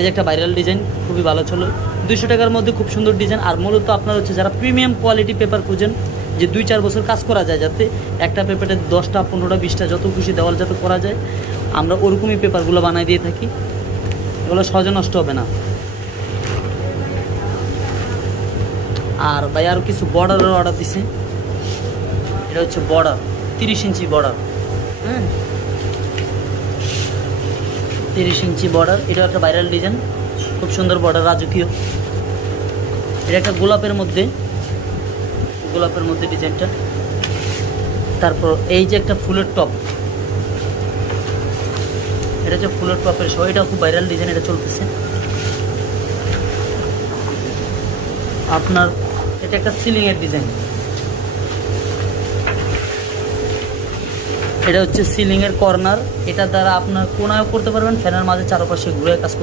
এই যে একটা ভাইরাল ডিজাইন, খুবই ভালো চলো, 200 টাকার মধ্যে খুব সুন্দর ডিজাইন। আর মূলত আপনার হচ্ছে যারা প্রিমিয়াম কোয়ালিটি পেপার খুঁজেন, যে 2-4 বছর কাজ করা যায়, যাতে একটা পেপারে 10টা 15টা 20টা যত খুশি দেওয়াল যাতে করা যায়, আমরা ওরকমই পেপারগুলো বানাই দিয়ে থাকি। এগুলো সহজে নষ্ট হবে না। আর ভাই আরও কিছু বর্ডারের অর্ডার দিছে। এটা হচ্ছে বর্ডার, 30 ইঞ্চি বর্ডার। হ্যাঁ, 30 ইঞ্চি বর্ডার। এটা একটা ভাইরাল ডিজাইন, খুব সুন্দর বর্ডার, রাজকীয়। এটা একটা গোলাপের মধ্যে, গোলাপের মধ্যে ডিজাইনটা। তারপর এই যে একটা ফুলের টপ, এটা হচ্ছে ফুলের টপের সহ, এটা খুব ভাইরাল ডিজাইন, এটা চলতেছে আপনার। এটা একটা সিলিংয়ের ডিজাইন, এটা হচ্ছে সিলিংয়ের কর্নার। এটা দ্বারা আপনার কোনায়ও করতে পারবেন, ফ্যানের মাঝে চারপাশে ঘুরে কাজ করতে